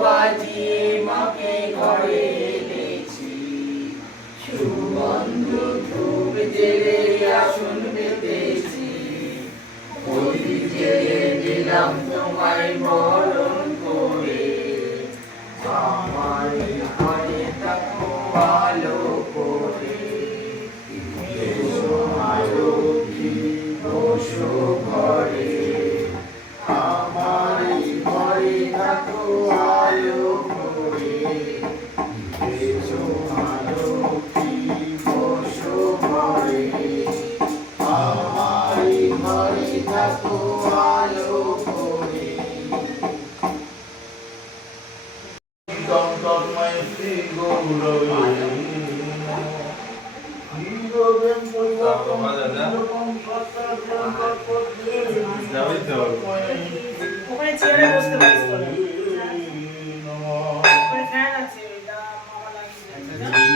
বাজিয়ে মাকে ঘরে এনেছি, সুগন্ধ ধূপ জেলে আসন পেতেছি, প্রদীপ জেলে দিলাম তোমায় বরণ করে। আমার ঘরে থাকো আলো করে, এসো মা লক্ষ্মী বসো ঘরে। আমার ঘরে থাকো আলো করে, এসো মা লক্ষ্মী বসো ঘরে। আমার ঘরে থাকো আলো করে। ওখানে চেয়ারে বসতে পারিস তোরা। ওখানে ফ্যান আছে, ওইটা মামা লাগিয়ে দিয়েছে।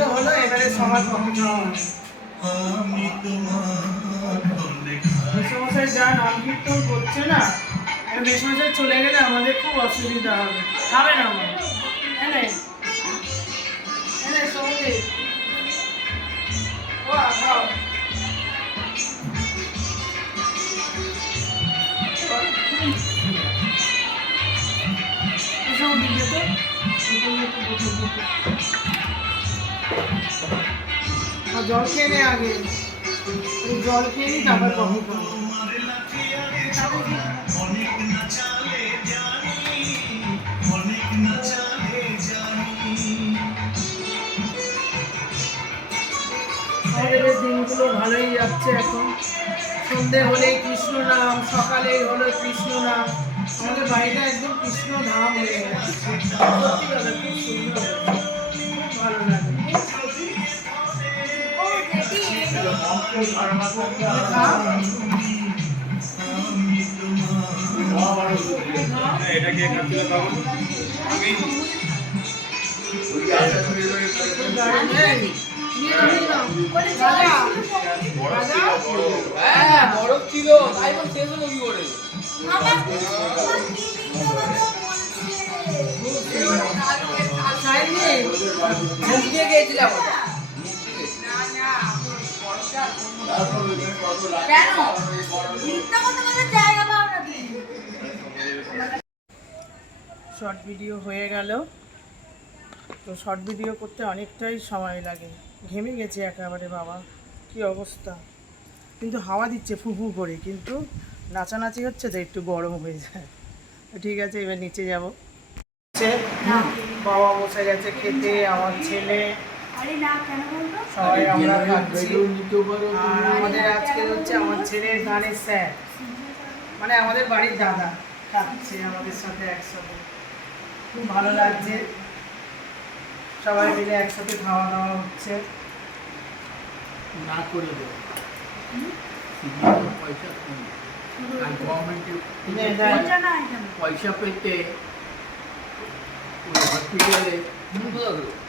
তো হলো, এবারে সবার কফি খাওয়া হবে। মেসোমশাই যা নাম কীর্তন করছে না, মেসোমশাই চলে গেলে আমাদের খুব অসুবিধা হবে। খাবে না আমার এনে এনে সঙ্গে খাও। জল খেয়ে নে আগে, জল খেয়ে নি তারপর কফি খাবো। আমাদের দিনগুলো ভালোই যাচ্ছে এখন। সন্ধে হলেই কৃষ্ণ নাম, সকালে হলো কৃষ্ণ নাম। আমাদের বাড়িটা একদম কৃষ্ণ ধাম হয়ে গেছে। সত্যি কথা, খুব সুন্দর, খুব ভালো লাগে। এটা কে খাচ্ছিল তখন? আমি ওই যে আশা করি বরফ ছিল তাই বল শেষ হলো কি করে? মুখ দিয়ে গিয়েছিলাম শর্ট ভিডিও হয়ে গেল। তো শর্ট ভিডিও করতে অনেকটাই সময় লাগে, ঘেমে গেছে একেবারে বাবা, কি অবস্থা। কিন্তু হাওয়া দিচ্ছে ফু ফু করে, কিন্তু নাচানাচি হচ্ছে তো একটু গরম হয়ে যায়। ঠিক আছে, এবার নিচে যাব। বাবা বসে গেছে খেতে, আমার ছেলে, সবাই আমরা খাচ্ছি। আর আমাদের আজকে হচ্ছে আমার ছেলের গানের স্যার, মানে আমাদের বাড়ির দাদা খাচ্ছে আমাদের সাথে একসাথে। খুব ভালো লাগছে, সবাই মিলে একসাথে খাওয়া দাওয়া হচ্ছে। না করে দেবো পয়সা কম, আর গভর্নমেন্টে পয়সা পেতে ওই হসপিটালে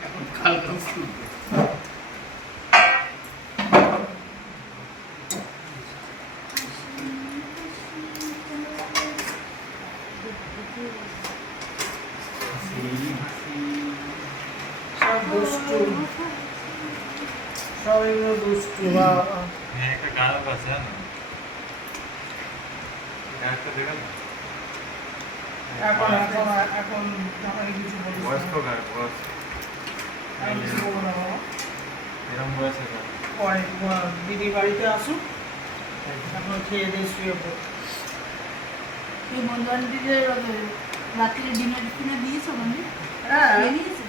এখন কালকে শুনবে। সব দুষ্টু, সব এগুলো দুষ্টু বাবা। একটা গায়ক আছে না, গায়কটা দেখেন এখন এখন এখন আমাকে কিছু বলিস না। বয়স্ক গায়ক, বয়স্ক আমি কিছু বলবো না বাবা। এরকম বয়সে গায়ক। পরে দিদি বাড়িতে আসুক, এখন খেয়ে দিয়ে শুয়ে পড়ো। এই বন্ধু-বান্ধবীদের রাত্রে ডিনার কিনে দিয়েছো মানে? হ্যাঁ, খেয়ে নিয়েছে?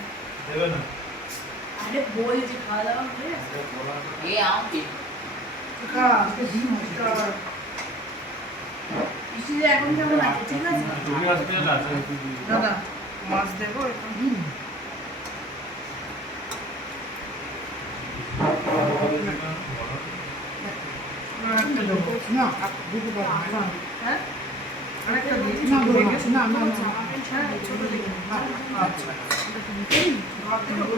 দেবে না? আরে বলছি খাওয়া দাওয়া হয়ে গেছে? এ আমি খা, খা। বৃষ্টিতে এখন কেমন আছে? ঠিক আছে? তুমি আজকে আছে দাদা মাছ দেবো একটু? আরেকটা দেবো। না, হ্যাঁ, আরেকটা দিই। না, ছোট দেখে। না, না, না। হ্যাঁ, ছোট দেখে। আচ্ছা, ভাত দেবো?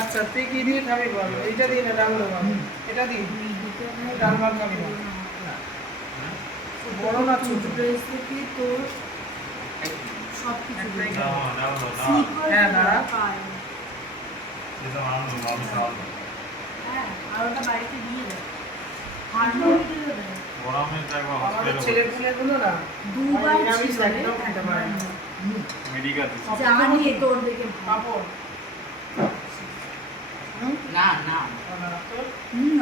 আচ্ছা, তুই কি দিয়ে খাবি বল? এইটা দিই না ডাল দেবো? এটা দিই, ডাল ভাত খাবি না? বড় না ছোট? ড্রেস থেকে তোর সব কিছু একটাই দেবে। খাবো। স্লিপার হ্যাঁ, দাঁড়া। পায়। হ্যাঁ, আর ওটা বাড়িতে দিয়ে দেয়। হার্ডওয়ারে দিয়ে দেয়। আমাদের ছেলে পুলেগুলো না দুবার নিরামিষ ছিল রে, একদম খেতে পারে না। জানি তোর দেখে ভাব। পাপড়? না না তোর?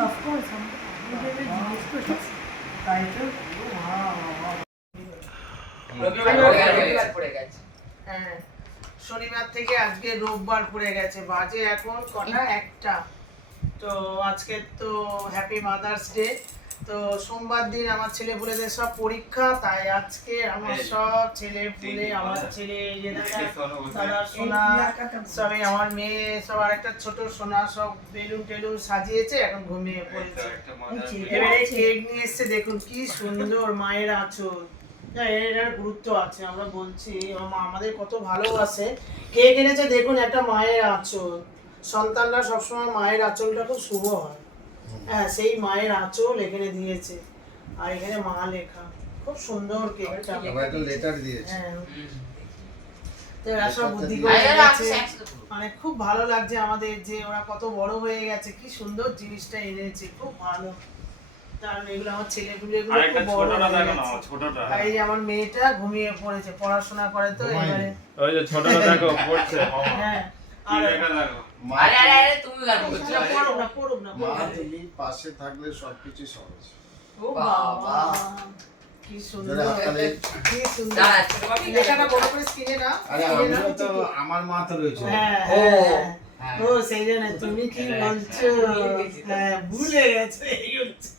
অফ কোর্স আমি জিজ্ঞেস করছি। তাই তো? ও মা, রবিবার পড়ে গেছে। হ্যাঁ, শনিবার থেকে আজকে রোববার পড়ে গেছে, বাজে এখন কটা? 1টা। তো আজকে তো হ্যাপি মাদার্স ডে। তো সোমবার দিন আমার ছেলে পুলেদের সব পরীক্ষা, তাই আজকে আমার সব ছেলে পুলে, আমার ছেলে, এই যে দাদার সোনা, সবই আমার মেয়ে, সব আর একটা ছোট সোনা, সব বেলুন টেলুন সাজিয়েছে, এখন ঘুমিয়ে পড়েছে। এবারে কেক নিয়ে এসছে, দেখুন কি সুন্দর মায়ের আঁচল, না, এর গুরুত্ব আছে, আমরা বলছি আমার মা আমাদের কত ভালোবাসে। কে কিনেছে দেখুন, একটা মায়ের আঁচল, সন্তানরা সবসময় মায়ের আঁচলটা খুব শুভ হয়। হ্যাঁ, সেই মায়ের আঁচল এখানে দিয়েছে, আর এখানে মা লেখা, খুব সুন্দর কেকটা। আবার একটা লেটার দিয়েছে। হ্যাঁ, তো এরা সব বুদ্ধি করে গেছে, মানে খুব ভালো লাগছে আমাদের যে ওরা কত বড় হয়ে গেছে, কি সুন্দর জিনিসটা এনেছে, খুব ভালো। কারণ এগুলো আমার ছেলেগুলো এগুলো আরেকটা খুব বড় ছোটটা হয়ে দেখো না, গেছে। ছোটটা। আর এই যে আমার মেয়েটা ঘুমিয়ে পড়েছে, পড়াশোনা করে তো এবারে। ওই যে ছোটটা দেখো পড়ছে। হ্যাঁ, কি আর লেখা দেখো। মা আরে আরে আরে তুমি গান করছো না, পড়ুক না, পড়ুক না, মা পড়ুক। তুমি পাশে থাকলে সবকিছু সহজ। ও বাবা, কি সুন্দর, ধরে হাতালে। কি সুন্দর। দাঁড়া ছোট বাটি লেখাটা বড় করে স্ক্রিনে না। আরে আমিও তো আমার মা তো রয়েছে। হ্যাঁ, ও, হ্যাঁ, হ্যাঁ। ও সেই জন্য তুমি কি বলছো? হ্যাঁ, ভুলে গেছে, এই হচ্ছে।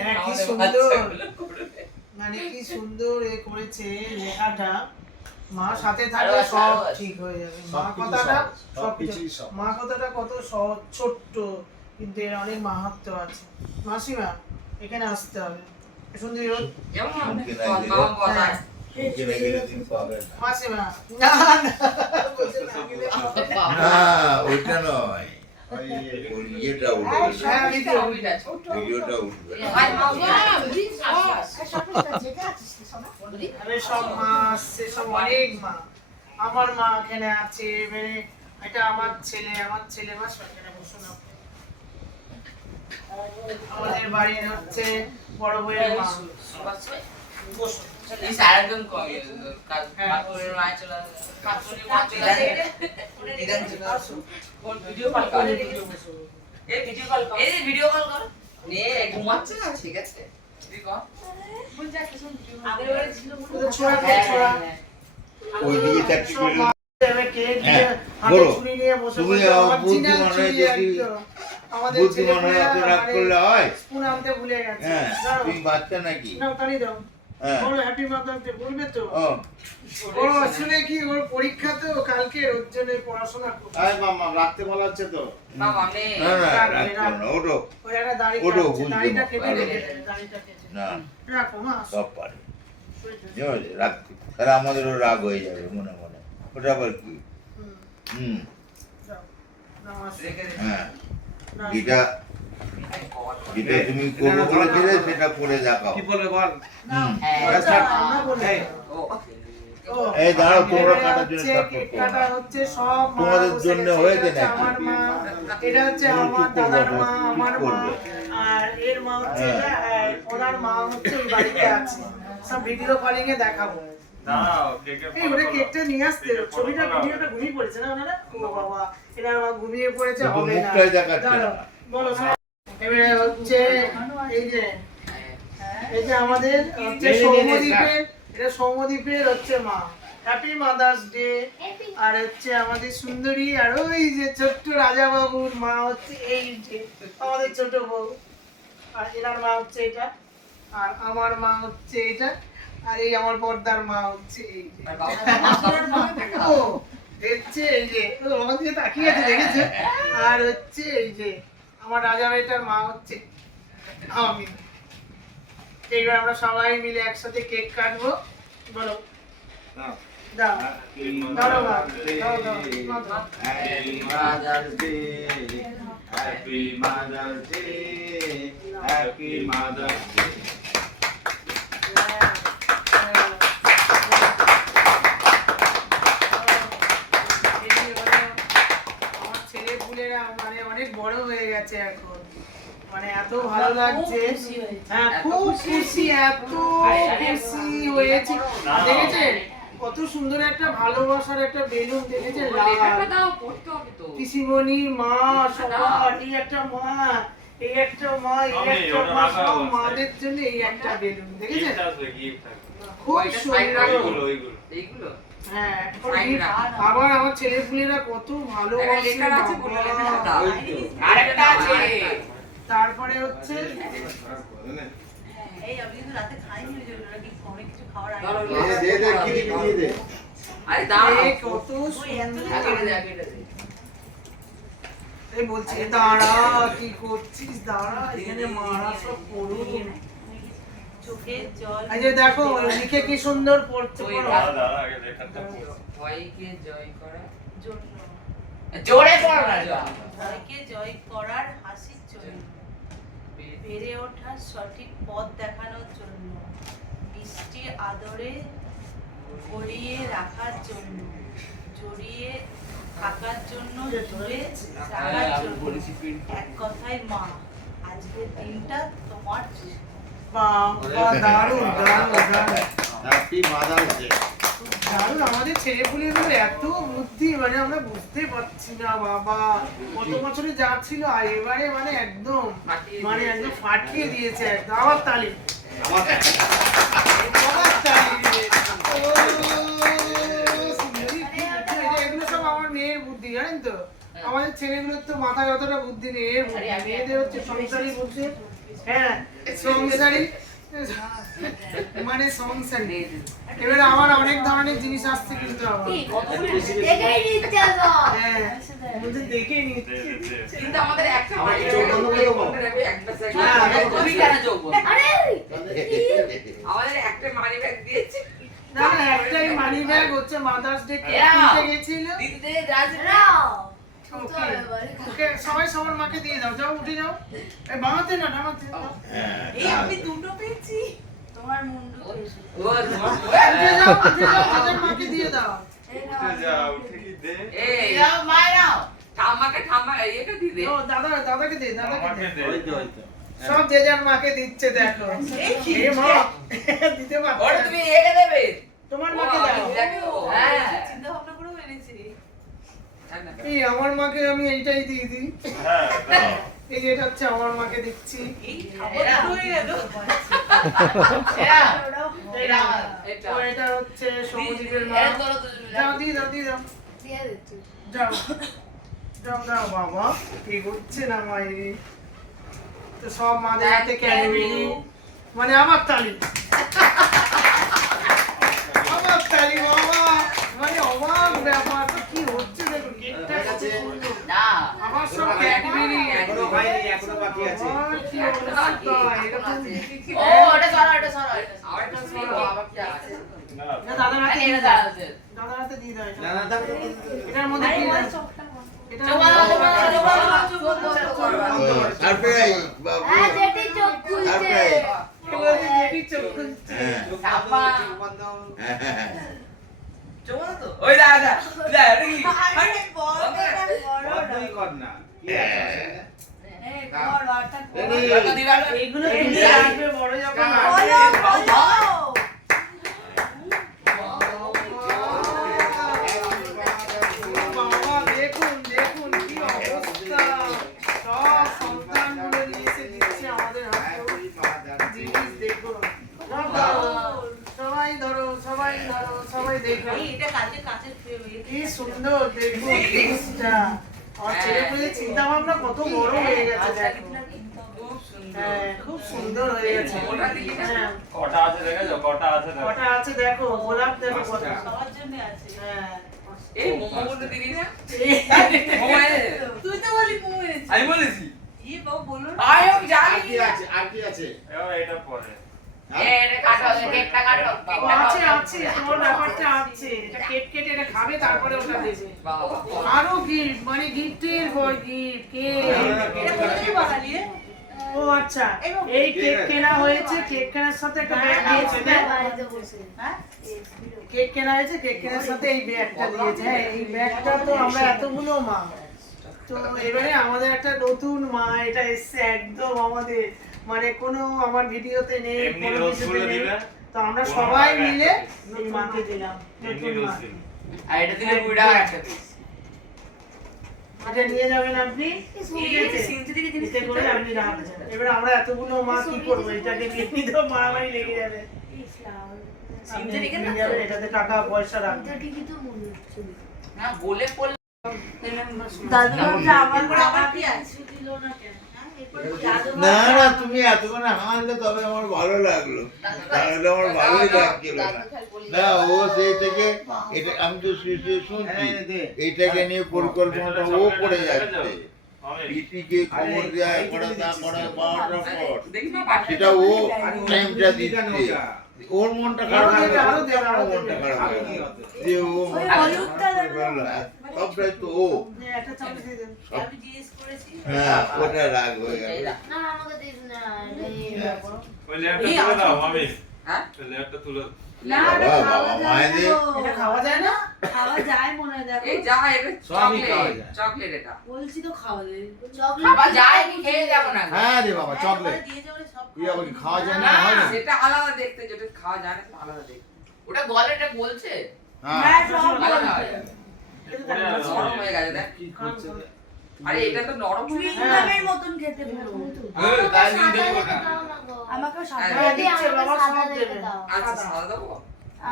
হ্যাঁ, কি সুন্দর, মানে কি সুন্দর এ করেছে লেখাটা। মা সাথে থাকলে আরো আছে, সব আরো আছে। ঠিক হয়ে যাবে। মা সবকিছু কথাটা সহজ, সবকিছুই সহজ। মা কথাটা কত সহজ, ছোট্ট, কিন্তু এর অনেক মাহাত্ম্য আছে। মাসিমা, এখানে আসতে হবে। সুন্দর যেমন কিনে মামা বসা কিনে গেলে তুমি পাবে না। মাসিমা, না না, বলছে না, গেলে হবে না। না ওইটা নয়, ওই ওই ইয়েটা উঠবে, হ্যাঁ, আমি তো- ভিডিওটা উঠবে। আরে সব মা আসছে, সব অনেক মা। আমার মা এখানে আছে, মানে এটা আমার ছেলে মা, এখানে বসো না। আমাদের বাড়ির হচ্ছে বড় বউয়ের মা। বসো। এই সারাদিন কমে কাজ কাকুরের মা চলে কাকুরের মা চলে দিদান চলে আসো। কোন ভিডিও কল করে বসো। এই ভিডিও কল কর এই ভিডিও কল কর নে ঘুমাচ্ছে না ঠিক আছে তুই কর ওদের ছোড়া দে, ছোড়া। ওই দিকে চারটি সব করে মা এভাবে কেক দিয়ে হ্যাঁ, হাতে বলো। ছুরি নিয়ে বসে তুমি পড়েছে, original বুদ্ধিমান হয়ে ছুরি যদি একদম। আমাদের বুদ্ধিমান হয়ে ছেলেপুলেরা এত রাগ মানে করলে হয়? স্পুন আনতে ভুলে গেছে। হ্যাঁ, দাঁড়াও, তুমি বাচ্চা নাকি? নাও, তালি দাও। হ্যাঁ, বলো হ্যাপি মাদার্স ডে, বলবে তো? ও, ও আসলে কি, ওর পরীক্ষা তো কালকে, ওর জন্য পড়াশোনা করছে। আয় মামা রাখতে বলা হচ্ছে তো। বাবা নে না না রাখবে, রাখবো না, ওঠো। ওর একটা দাড়ি ওঠো, কাটছে, বুঝতে দাড়িটা পারবো। কেটে রেখে দেবে, দাড়িটা কেটে। না, রাখো মা, আসো। সব পারে। বুঝেছো? রাখতে তাহলে আমাদেরও রাগ হয়ে যাবে মনে মনে, ওটা আবার কি? হুম, হুম, যাও, নাও, আসো। রেখে দে হ্যাঁ, নাও, যেটা যেটা তুমি করবো বলেছিলে সেটা করে দেখাও। কি বলবে বল। নাও। হ্যাঁ। ওটা আমরা বলি। এই। ও ও, এই দাঁড়াও, তোমরা এটা কাটার জন্য হচ্ছে, support কেক করো কাটা না। হচ্ছে সব মা তোমাদের বসে জন্য গেছে। হয়েছে এটা হচ্ছে নাকি? আমার মা, এটা হচ্ছে তুমি আমার চুপ করো দাদার না, মা, চুপ আমার মা, করবে। আর এর মা হচ্ছে হ্যাঁ। এটা, আর ওনার মা হচ্ছে ওই বাড়িতে আছে। সব ভিডিও কলিং এ দেখাবো। দাঁড়াও, কেকের এই ওরা কেকটা নিয়ে আসতে, ছবিটা ভিডিওটা ঘুমিয়ে পড়েছে না ওনারা? ও বাবা, এরা আবার ঘুমিয়ে পড়েছে, শুধু হবে না। মুখটাই দেখাচ্ছে দাঁড়াও, না। বলো সব। এবারে হচ্ছে এই যে আমাদের হচ্ছে সৌম্যদ্বীপের, এটা সৌম্যদ্বীপের হচ্ছে মা। Happy mother's day. আর হচ্ছে আমাদের সুন্দরী, আর ওই যে ছোট্ট রাজা বাবুর মা হচ্ছে এই যে আমাদের ছোট বউ, আর এনার মা হচ্ছে এটা, আর আমার মা হচ্ছে এটা, আর এই আমার বর্দার মা হচ্ছে এই যে। ও দেখছে এই যে, ও আমার দিকে তাকিয়ে আছে, দেখেছে? আর হচ্ছে এই যে আমার রাজা বেটার মা হচ্ছে আমি। এইবার আমরা সবাই মিলে একসাথে কেক কাটবো। বলো, দাও। দাও, দাও মা, দাও, দাও, মা, দাও। Happy Mother's Day, Happy Mother's Day, Happy Mother's Day. আমার ছেলেপুলেরা মানে অনেক বড় হয়ে গেছে এখন, মানে এত ভালো লাগছে। হ্যাঁ, খুব খুশি, এত খুশি হয়েছে। আর দেখেছেন কত সুন্দর একটা ভালোবাসার একটা বেলুন, দেখেছেন? লাল পিসিমণির মা, সবার এই একটা মা, এই একটা মা, এই একটা মা, সব মাদের জন্য এই একটা বেলুন, দেখেছেন? গিফট আসবে, গিফট আসবে। খুব ওইটা side সুন্দর। রাখো। ওইগুলো, ওইগুলো। এইগুলো হ্যাঁ, এখন Side gift, রাখো। আবার আমার ছেলেপুলেরা কত ভালোবাসে লেখা আছে বলে লেখা বাবা। দাও ওই তো। আরেকটা আছে তারপরে হচ্ছে এই আমি কিন্তু রাতে খাইনি, ওই জন্য নাকি অনেক কিছু খাওয়ার আগে ধরো, দে দে কি দিয়ে দে। আরে দাও এ কত সুন্দর। আগে দে আগে দে এই বলছি দাঁড়া, কি করছিস, দাঁড়া, এখানে মারা সব পড়ুক। চোখে জল এই যে দেখো লিখে কি সুন্দর পড়ছে ওই পড়ো। দাঁড়া দাঁড়া আগে লেখাটা পড়ো। ভয়কে জয় করা জন্য জোরে পড়ো না ভয়কে জয় করার হাসির জন্য বেড়ে ওঠার সঠিক পথ দেখানোর জন্য বৃষ্টি আদরে গড়িয়ে রাখার জন্য জড়িয়ে থাকার জন্য দূরে রাখার জন্য এক কথায় মা আজকের দিনটা তোমার জন্য। বাবা দারুণ দারুণ দারুণ হ্যাপি মাদার্স ডে। দারুণ আমাদের ছেলেপুলেগুলো এত বুদ্ধি মানে আমরা বুঝতে পারছি না বাবা কত বছরে যা ছিল আর এবারে মানে একদম ফাটিয়ে দিয়েছে একদম আবার তালি আবার তালি ও, সুন্দরী, কি বুদ্ধি, এগুলো সব আমার মেয়ের বুদ্ধি জানেন তো আমাদের ছেলেগুলোর তো মাথায় অতটা বুদ্ধি নেই এর বুদ্ধি মেয়েদের হচ্ছে সংসারী বুদ্ধি হ্যাঁ সংসারী মানে সংসারী এবারে আমার অনেক ধরনের জিনিস আসছে কিন্তু আমার হ্যাঁ বলতে দেখে দে, নিচ্ছি দে, দে। কিন্তু আমাদের একটা আমার চোখ বন্ধ করে দেবো? একটা সেকেন্ড তুমি কেন চোখ বন্ধ? আমাদের একটা মানি ব্যাগ দিয়েছে না না একটাই মানি ব্যাগ হচ্ছে মাদার্স ডে কে এরা। কিনতে গেছিল দিতে রাজি ওকে ওকে সবাই সবার মাকে দিয়ে দাও যাও উঠে যাও এই বাঁধতে না ডামাতে এই আমি দুটো পেয়েছি তোমার মুন্ডু পেয়েছি। ও তোমার উঠে যাও তাদের মাকে দিয়ে দাও উঠে যা, উঠে কি দে। এই যাও মায়েরাও ঠাম্মাকে ঠাম্মা এইটা দি দে ও দাদাকে দে দাদাকে আমাকে দে দে। ওই তো ওই তো। সব যে যার মাকে দিচ্ছে দেখো এ মা দিতে ওরে পারছো তুমি এটা দেবে তোমার মাকে দাও দেখো হ্যাঁ চিন্তা ভাবনা করেও এনেছি এই আমার মাকে আমি এইটাই দিয়ে দিই হ্যাঁ, দাও। এই যে এটা হচ্ছে আমার মাকে দিচ্ছি এই খাবার হয়ে গেল এটা ও এটা হচ্ছে সৌমদীপের মা এটা তোরা দুজন মিলে যাও দিয়ে দাও যাও যাও দাও বাবা কি করছে না মায়েরি তো সব মাদের হাতে ক্যাডবেরি মানে আমার তালি আমার তালি বাবা মানে অবাক ব্যাপার তো কি হচ্ছে দেখো কেকটা কত সুন্দর না আমার সব ক্যাডবেরি এখনো হয়নি, এখনো বাকি আছে। কি অবস্থা এরকম ও এটা সরা এটা সরা আর একটা সরা আবার কি আছে না, এটা দাদার হাতে এটা দিয়ে দাও দাঁড়াতে দাদার হাতে দিয়ে দাও এটা। না না দাও। এটার মধ্যে কি আরে আছে? চোখটা এটার চোখ মধ্যে- বন্ধ করো, চোখ বন্ধ করো, চোখ বন্ধ করো। সারপ্রাইজ বাবু সারপ্রাইজ কি বলছে, দেখি চোখ খুলছে। চোখ বন্ধ, ঠাম্মা। চোখ বন্ধ। চোখ বন্ধ তো ওই দাদা দা এটা কি বন্ধই কর না। কি আছে? কত দিবা এইগুলো তুমি রাখবে বড় যখন বলো, আসবে। বাবা দেখুন দেখুন কি অবস্থা সব সন্তানগুলো নিয়ে এসে দিচ্ছে আমাদের হাতে Happy Mother's Day. জিনিস দেখুন সব ধরো, সবাই ধরো সবাই ধরো সবাই দেখুন এই এটা কালকে কাঁচের ফ্রেম কি সুন্দর দেখুন জিনিসটা আমার ছেলেপুলের চিন্তা ভাবনা কত বড় হয়ে গেছে দেখো খুব সুন্দর হ্যাঁ খুব সুন্দর হয়ে গেছে ওটা দিকে না? হ্যাঁ কটা আছে দেখেছো? কটা আছে দেখো। কটা আছে দেখো গোলাপ দেখো কটা সবার জন্য আছে হ্যাঁ এই মোমো বলতে দিলি না এই মোমো এনে তুই তো বলি মু এনেছি আমি বলেছি ই বাবা বললো না আই আমি আর জানি কি আছে? আর কি আছে? এবার এটা পরে। এটা কাটো কেকটা কাটো ও, আছে আছে তোমার ব্যাপারটা আছে এটা কেক কেটে এটা খাবে তারপরে ওটা দেবে বাবা আরো গিফট মানে গিফটের পর গিফট কেক এটা কোথা থেকে বানালি রে? ও আচ্ছা এই কেক কেনা হয়েছে কেক কেনার সাথে একটা ব্যাগ দিয়েছে না হ্যাঁ কেক কেনা হয়েছে কেক কেনার সাথে এই ব্যাগটা দিয়েছে হ্যাঁ এই ব্যাগটা তো আমরা এতগুলো মা তো এবারে আমাদের একটা নতুন মা এটা এসছে একদম আমাদের মানে কোনো আমার ভিডিওতে নেই এমনি কোনো রোজ কিছুতে করে নেই দিবে। তো আমরা কোনো সবাই একটা মিলে piece। এই মাকে দিলাম এমনি নতুন রোজ মা দিন। আর এটা দিলে 20 টাকার একটা পিস এটা নিয়ে যাবেন আপনি ঠিক আছে সিনথেটিক থেকে জিনিস এতে করে আপনি রাখবেন এবারে আমরা এতগুলো মা কি করবো এটাকে নিয়ে নিতেও মারামারি লেগে যাবে আপনি নিয়ে যাবেন এটাতে টাকা পয়সা রাখবেন না বলে পড়লে দাদু ভাবছে আমার এরপরে আবার কি আছে দিল না কেন হ্যাঁ এরপরে দাদু না না তুমি এতক্ষণ হাসলে তবে আমার ভালো লাগলো তাহলে আমার ভালোই লাগছিল না না ও সেই থেকে এটা আমি তো শুয়ে শুয়ে শুনছি হ্যাঁ, দে। এইটাকে নিয়ে পরিকল্পনাটা ও করে যাচ্ছে আমি পিসিকে খবর দেওয়া করা না করা 12টা পর দেখি না বাকি সেটা ও টাইমটা দিচ্ছে ওর মনটা খারাপ হয়ে গেল আমার মনটা খারাপ হয়ে গেল যে ও ওই হলুদটা দেখো। সবটাই তো ও একটা চামচ দিয়ে দেন। আমি জিজ্ঞেস করেছি। হ্যাঁ ওটা রাগ হয়ে গেল না আমাকে দিস না ওই ল্যাপটপ তুলে দাও আমি হ্যাঁ ওই ল্যাপটপ তুলে না, বাবা, এটা খাওয়া বাবা, যায় মায়েদের- না তো। এটা খাওয়া যায় না? খাওয়া যায় মনে হয়, দেখো। এই যা এটা সবই খাওয়া চকলেট যায়। চকলেট এটা বলছি তো খাওয়া যায়। খাবার যায় কি খেয়ে যাবো না হ্যাঁ রে বাবা চকলেট একবারে দিয়ে যাবে সব তুই আবার কি খাওয়া যায় না না হয় না সেটা আলাদা দেখতে যেটা খাওয়া যায় না সেটা আলাদা দেখতে ওটা গলে এটা বলছে হ্যাঁ, হ্যাঁ সব ভালো বলছে। হয়। নরম হয়ে গেছে দেখ কি করছে রে? আরে এটা তো নরম হয়ে চুইং গেছে গামের মতন খেতে পুরো। আমাকেও সাদা হ্যাঁ, দেবে। দিচ্ছে বাবা, সব দেবে। আচ্ছা সাদা দেবো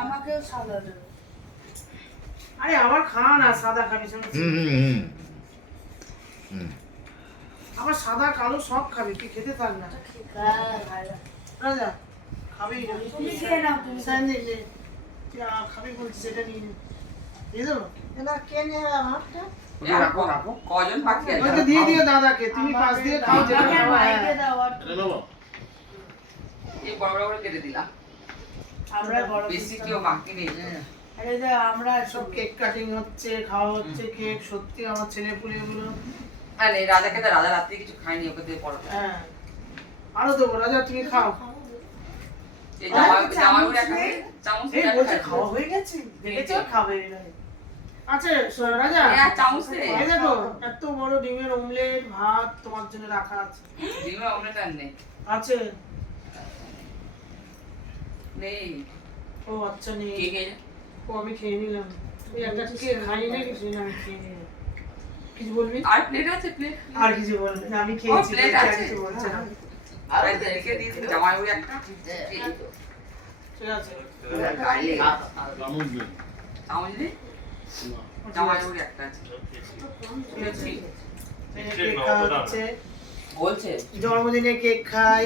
আমাকেও সাদা দেবে। আরে আবার খা না, সাদা খাবি শুনছি। হুম হুম হুম হুম আবার সাদা কালো সব খাবি, তুই খেতে থাক না। রাজা খাবি না? তুমি খেয়ে নাও, তুমি। স্যান্ডউইচ নে। তুই খাবি বলছিস, এটা নিয়ে নে। দিয়ে দেবো? এবার কে নেবে আমারটা? ওটা রাখো রাখো কজন বাকি আছে ওই তো দিয়ে দিও দাদাকে, তুমি পাশ দিয়ে খাও যেটা আমাকে খাওয়া, হ্যাঁ। মাইকে দাও আর এটা নেবো এই বড় বড় করে কেটে দিলাম আমরা বড় বেশি পিসটা কেউ খাবো। বাকি নেই আরে যে আমরা সব কেক কাটিং হচ্ছে, খাওয়া হচ্ছে কেক। সত্যি আমার ছেলে পুলেগুলো, আরে রাজাকে তো রাজা রাত্রে কিছু খায়নি ওকে দিয়ে পড়ো হ্যাঁ। আরো দেবো, রাজা তুমি খাও। এই জামাই চামচ জামাই একটা নেই? চামচ এই দিয়ে বলছে খাচ্ছি। খাওয়া হয়ে গেছে, দেখেছো খাবে। আচ্ছা রাজা, হ্যাঁ, চামচ দে। এই দেখো এত বড় ডিমের অমলেট ভাত তোমার জন্য রাখা আছে। ডিমে অমলেট আর নেই আছে? নেই ও আচ্ছা নেই। কে কে ও আমি খেয়ে নিলাম। এই একটা কেক খাই না কিছু না, আমি খেয়ে নিলাম। কিছু বলবি? আর প্লেট আছে প্লেট আর কিছু বলবি না, আমি খেয়েছি। প্লেট আর আছে। কিছু বলছে না। আর রেখে দিয়েছি জামাই ওই একটা ঠিক আছে। গাইলে চামচ দে। চামচ নেই জামাই ওই একটা আছে ঠিক আছে। এই যে কেক খাওয়া হচ্ছে, বলছে জন্মদিনে কেক খাই,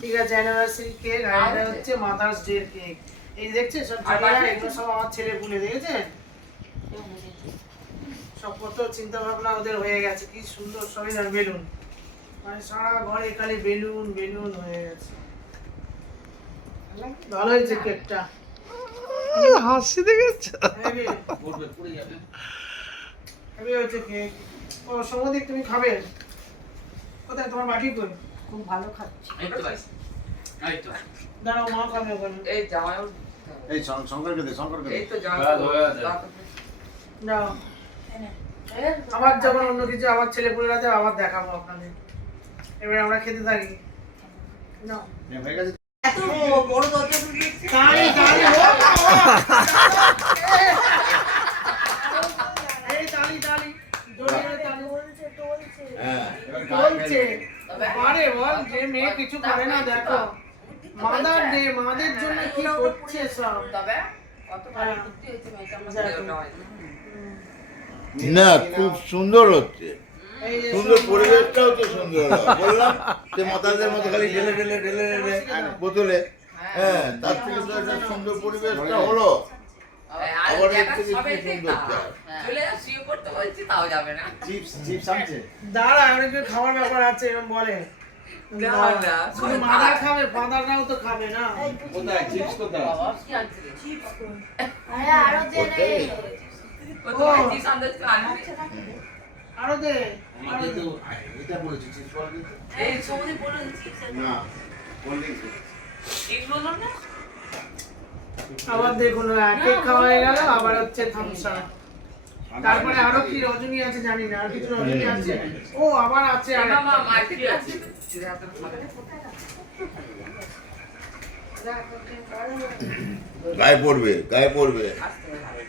ঠিক আছে, অ্যানিভার্সারি কেক, আর এটা হচ্ছে মাদার্স ডে কেক। এই দেখছে সব আর ছেলেরা, বাকি- এগুলো সব আমার ছেলে পুলে, দেখেছেন? সব কত চিন্তা ভাবনা ওদের হয়ে গেছে, কি সুন্দর সবই না বেলুন, মানে সারা ঘরে খালি বেলুন বেলুন হয়ে গেছে। ভালো হয়েছে কেকটা, হাসি দেখেছ হেভি পড়বে পড়ে যাবে হেভি হয়েছে কেক। ও সমধিক তুমি খাবে? কোথায় তোমার বাটি কই? খুব ভালো খাচ্ছে। এই তো ভাই এই তো দাঁড়াও, মা খাবে ওখানে। এই জামাই এই শঙ্করকে দে শঙ্করকে দে এই তো জামাই হ্যাঁ, ধরে আছে। দাও। এনে। আবার যখন অন্য কিছু আমার ছেলে পুলেরা দেবে আবার দেখাবো আপনাদের। এবারে আমরা খেতে থাকি। নাও। হয়ে গেছে এত বড় দরজা তুমি দিয়েছিস? তালি তালি এই তালি তালি জোরে জোরে তালি হ্যাঁ বলছে। পারে বল, যে মেয়ে কিছু করে না, দেখো মাদার ডে, মাদের জন্য কি করছে সব। তবে কত ভালো হ্যাঁ। বুদ্ধি হয়েছে মেয়েটা না খুব সুন্দর হচ্ছে এই যে সুন্দর সব পরিবেশটাও তো সুন্দর হলো। বললাম যে মাতালদের মতো খালি ঢেলে ঢেলে ঢেলে ঢেলে বোতলে, হ্যাঁ তার থেকে তো একটা সুন্দর পরিবেশটা হলো। আবার এর থেকে কি সুন্দর চায়। চলে যা শুয়ে পড়তে বলছি তাও যাবে না চিপস চিপস আনছে দাঁড়া, অনেকের খাওয়ার ব্যাপার আছে, এরকম বলে। না, না, শুধু মাদার খাবে, ফাদাররাও তো খাবে না। কোথায় চিপস কোথায় বাবা কি আনছে চিপস কই? আরে আরো দে রে ও তো কি সন্দেশ আনবে আরো দে, আরো আমাকে দে। তো এটা বলেছি চিপস বল কিন্তু এই সৌদি বলে চিপস না কোল্ড ড্রিঙ্কস এগুলো না আবার দেখুন, কেক খাওয়া হয়ে গেল, আবার হচ্ছে থামস আপ। তারপরে আরো কি রজনী আছে জানি না, আর কিছু রজনী আছে। ও আবার আছে আর মামা মার্কেটে আছে চিড়ে হাতে খাবে গায়ে পড়বে গায়ে পড়বে আসতে হবে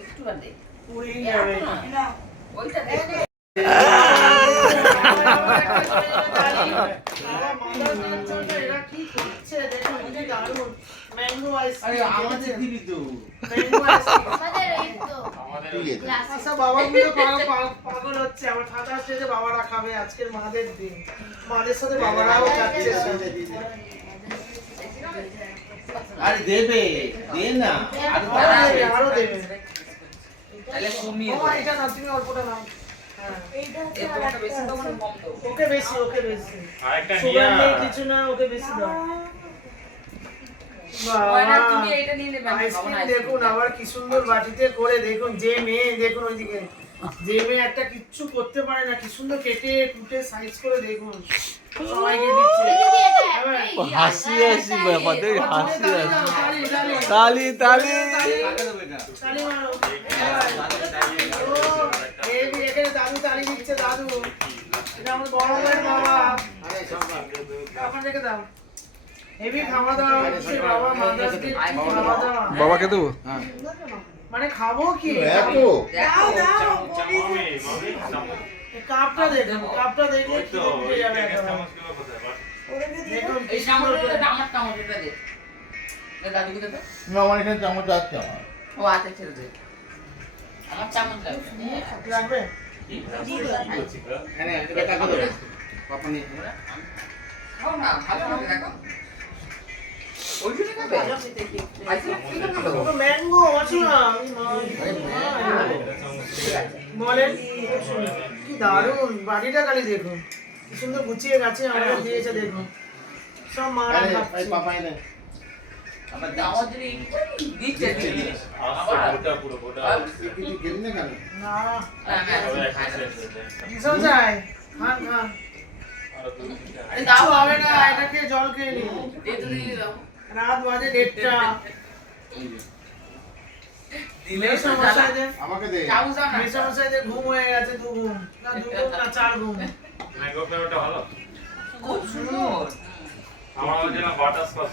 একটু বাদ দে পুড়েই যাবে। না। ওইটা দে এরা কি করছে দেখুন, কি দারুণ। ম্যাঙ্গো আরে আইসক্রিম, আমাদের দিবি তো ম্যাঙ্গো আইসক্রিম। আমাদের এই তো আমাদের ঠিক আছে ক্লাস আচ্ছা, বাবাগুলো পাগল হচ্ছে। আমার ফাদার্স ডে বাবারা খাবে, আজকের মাদের দিন, মাদের সাথে বাবারাও খাচ্ছে। আরে দেবে দে না আরে আরো দেবে, আরো দেবে। তাহলে কমিয়ে ও, এটা না, তুমি অল্পটা নাও। হ্যাঁ এইটা হচ্ছে এর আর তোমারটা একটা বেশি তো আছে। কম তো। ওকে বেশি ওকে বেশি আরেকটা নিয়ে সুগার নেই আয়। কিছু না ওকে বেশি দাও ময়না, বাবা তুমি এইটা নিয়ে নেবে, আমি খাবো না আইসক্রিম দেখুন আবার কি সুন্দর বাটিতে করে দেখুন যে মেয়ে দেখুন ওইদিকে যে মেয়ে একটা কিচ্ছু করতে পারে না কি সুন্দর কেটে কুটে সাইজ করে দেখুন সবাইকে দিচ্ছে দিদি এটা হ্যাঁ। একটাই। হাসি হাসি ব্যাপার দেখ হাসি তালি হাসি দাও, তালি, তালি। তালি তালি কাকে দেবো এটা? তালি মারো। ও, এই যে এখানে দাদু তালি দিচ্ছে দাদু এটা আমার বড় ভাইয়ের বাবা আরে সম্ভব। এখন রেখে দাও হেভি খাওয়া দাওয়া হচ্ছে বাবা মাদার্স ডে খাওয়া দাওয়া বাবাকে দেবো মানে খাবো কি এত দাও দাও বলি মামি মামি চামচ এই কাপটা দেখুন কাপটা দেখলে ওই কি তো উঠে ওই যাবে প্যাকেট একেবারে। চামচগুলো কোথায় বল? ওদেরকে দিয়ে দাও। দেখুন কি এই সুন্দর করে। চামচটা আমার চামচটা দে। দে দাদুকে দে তো। না, আমার এখানে চামচ আছে আমার। ও আচ্ছা ছেড়ে দে। আমার চামচ লাগবে। রাখবে এখানে একটা কাকে দেবো? পাপা নিয়ে যাবে। খাও না, ভালো হবে দেখো। ওইখানে খাবে? আইসক্রিম খেলে ভালো। ওটা ম্যাঙ্গো আছে না বলেন কি দারুণ বাড়িটা খালি দেখুন কি সুন্দর গুছিয়ে গেছে আমাকে দিয়েছে দেখুন সব মারা আরে, খাচ্ছে এই পাপা এনে। আবার দাওয়াত দিলে দিচ্ছে দিচ্ছে। আবার ওটা পুরো ওটা তুই কিছু খেলি না কেন? না আমি আইসক্রিম খাই না। কিসব যায় খান খান আরে কিচ্ছু দাও হবে না এটাকে জল খেয়ে নি দে তো দিয়ে দাও। রাত বাজে 1:30 এই যে, দিলে মেয়ে সমস্যাদের আমাকে দে। চামচ দাও না। মেয়ে সমস্যাদের ঘুম হয়ে গেছে 2 ঘুম না 2 ঘুম না 4 ঘুম ম্যাঙ্গো ফ্লেভারটা ভালো খুব সুন্দর। আমার যেন বাটার স্কচ